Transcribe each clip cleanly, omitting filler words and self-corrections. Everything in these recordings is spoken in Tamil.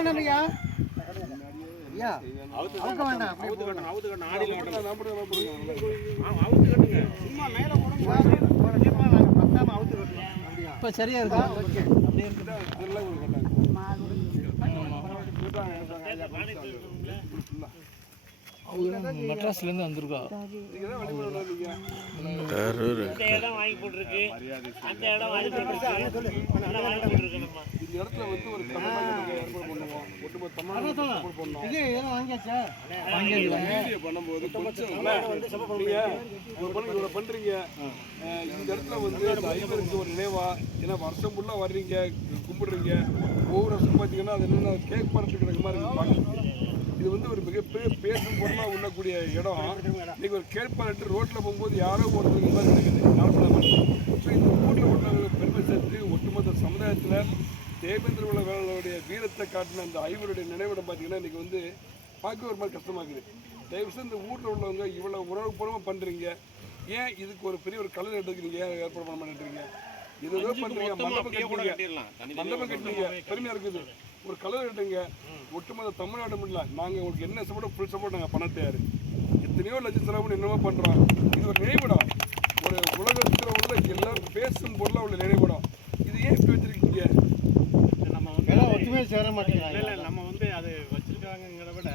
உட்காந்துயா ஐயா அவுக்க வேண்டாம் அவுத்து கட்டணும் ஆடியில் அவுத்து கட்டுங்க சும்மா மேலே போடுங்க பத்தாம அவுத்து கட்டணும் அப்படியா இப்போ சரியா இருக்கா ஓகே அப்படியே இருக்குதா இதெல்லாம் ஒரு கட்டாங்க மெட்ராஸ்லேருந்து வந்திருக்கா இந்த இடம் வாங்கி போட்டுருக்கு அந்த இடம் வாங்கி போட்டுருக்கு இந்த இடத்துல வந்து ஒரு ஏற்பாடு பண்ணுவோம் ஒட்டுமொத்த தமிழ்நாடு பண்ணுவோம் இது ஏதோ வாங்கியாச்சா வீடியோ பண்ணும்போது கொஞ்சம் நீங்கள் இவ்வளோ பண்ணுறீங்க இந்த இடத்துல வந்து இந்த ஐவருக்கு ஒரு நினைவா ஏன்னா வருஷம் ஃபுல்லாக வர்றீங்க கும்பிடுறீங்க ஒவ்வொரு வருஷம் பார்த்தீங்கன்னா அது என்னென்ன கேக் பறட்டு கிடக்கு மாதிரி பார்க்க இது வந்து ஒரு மிகப்பெரிய பேசும் பொருளாக உள்ளக்கூடிய இடம் நீங்கள் ஒரு கேட்பாட்டு ரோட்டில் போகும்போது யாரோ ஒருத்தருக்கு மாதிரி இருக்குது ஸோ இந்த ஊரில் உள்ளவங்களுக்கு பெருமை சேர்த்து ஒட்டுமொத்த சமுதாயத்தில் தேவேந்திர உள்ள வேலையுடைய வீரத்தை காட்டின அந்த ஐவருடைய நினைவிடம் பார்த்தீங்கன்னா இன்றைக்கி வந்து பார்க்க ஒரு மாதிரி கஷ்டமாக்குது தயவுசெய்து இந்த ஊரில் உள்ளவங்க இவ்வளோ உணவுபூர்வமாக பண்ணுறீங்க ஏன் இதுக்கு ஒரு பெரிய ஒரு கலை எடுத்துக்கு நீங்கள் ஏன் ஏற்பாடு பண்ண மாட்டேன்றீங்க இதுதான் பண்ணுறீங்க மண்டபம் கட்டுறீங்க பெருமையாக இருக்குது ஒரு கலர் கட்டுங்க ஒட்டுமொத்த தமிழ்நாடு முடியல நாங்கள் உங்களுக்கு என்ன சப்போர்ட் ஃபுல் சப்போர்ட் நாங்கள் பண்ண தயார் எத்தனையோ லட்சம் செலவுன்னு என்னமோ பண்ணுறோம் இது ஒரு நினைவிடம் ஒரு உலகத்தில் உள்ள எல்லாரும் பேசும் பொருளாக உள்ள நினைவிடம் இது ஏன் இப்படி வச்சுருக்கீங்க நம்ம வந்து ஒற்றுமையாக சேர மாட்டேங்கிறாங்க இல்லை நம்ம வந்து அது வச்சுருக்காங்கிறத விட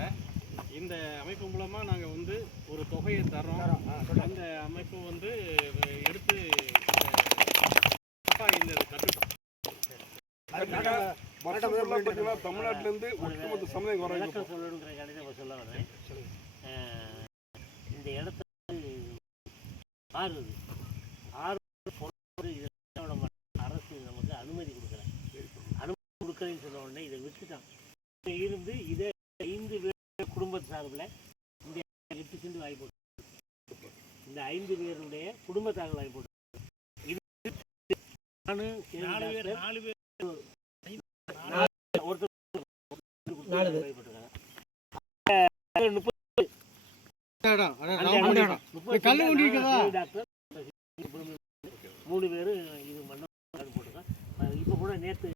இந்த அமைப்பு மூலமாக நாங்கள் வந்து ஒரு தொகையை தரோம் அந்த அமைப்பு வந்து எடுத்து இந்த கட்டுட்டோம் தமிழ்நாட்டிலிருந்து ஒட்டுமொத்த சமுதாயம் வர சொல்ல வரேன் இந்த இடத்த அரசு நமக்கு அனுமதி கொடுக்கல அனுமதி கொடுக்கலன்னு சொன்ன உடனே இதை விட்டுட்டான் இருந்து இதை 5 பேர் குடும்பத்து சார்பில் இந்த 8 சென்ட் வாங்கி போட்டு இந்த 5 பேருடைய குடும்பத்தார்கள் வாங்கி போட்டு இது 4 பேர் மூணு பேரு இது மண்டபம் போட்டிருக்கோம் இப்போ கூட நேற்று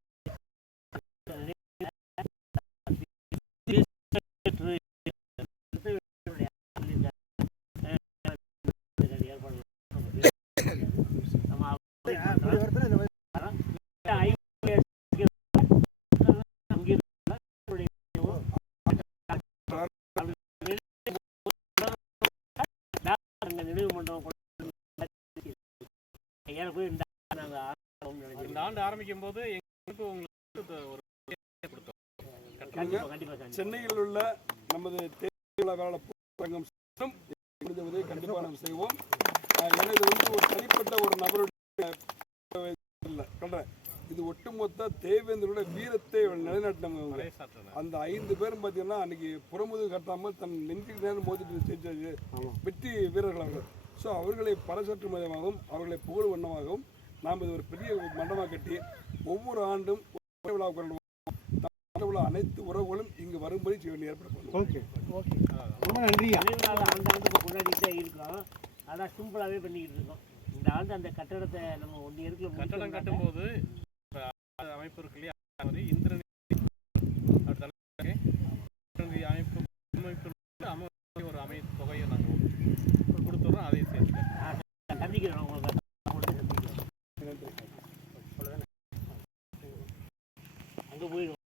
நினைவு மண்டபம் இந்த ஆண்டு ஆரம்பிக்கும் போது எங்களுக்கு உங்களுக்கு ஒரு சென்னையில் உள்ள நமது வேளாண் முடிஞ்சவதை கண்டிப்பாக நாம் செய்வோம். எனது வந்து ஒரு தனிப்பட்ட ஒரு நபருடைய இல்லை இது ஒட்டுமொத்த தேவேந்திரோட வீரத்தை நிலைநாட்டினவங்க அந்த 5 பேரும் பார்த்தீங்கன்னா அன்னைக்கு புறமுது கட்டாமல் தன் நெஞ்சுக்கு நேரம் மோதிட்டு செஞ்சது வெற்றி வீரர்கள் அவர்கள். ஸோ அவர்களை பறைசாற்றும் விதமாகவும் அவர்களை புகழ் வண்ணமாகவும் நாம் இது ஒரு பெரிய மண்டபமாக கட்டி ஒவ்வொரு ஆண்டும் விழா அனைத்து உறவுகளும் இங்கு வரும்படி செய்ய வேண்டிய ஏற்பாடு பண்ணுவோம். ஓகே ஓகே ரொம்ப நன்றி. அந்த ஆண்டு கொண்டாடிட்டே இருக்கோம் அதான் சிம்பிளாகவே பண்ணிக்கிட்டு இருக்கோம். இந்த ஆண்டு அந்த கட்டடத்தை நம்ம 1 இயருக்கு கட்டடம் கட்டும்போது அமைப்பு இருக்கு இல்லையா இந்திரன் அமைப்பு ஒரு தொகையை நாங்கள் கொடுத்துட்றோம் அதையும் சேர்த்து சந்திக்கிறோம் உங்களுக்கு அங்கே போயிடுவோம்.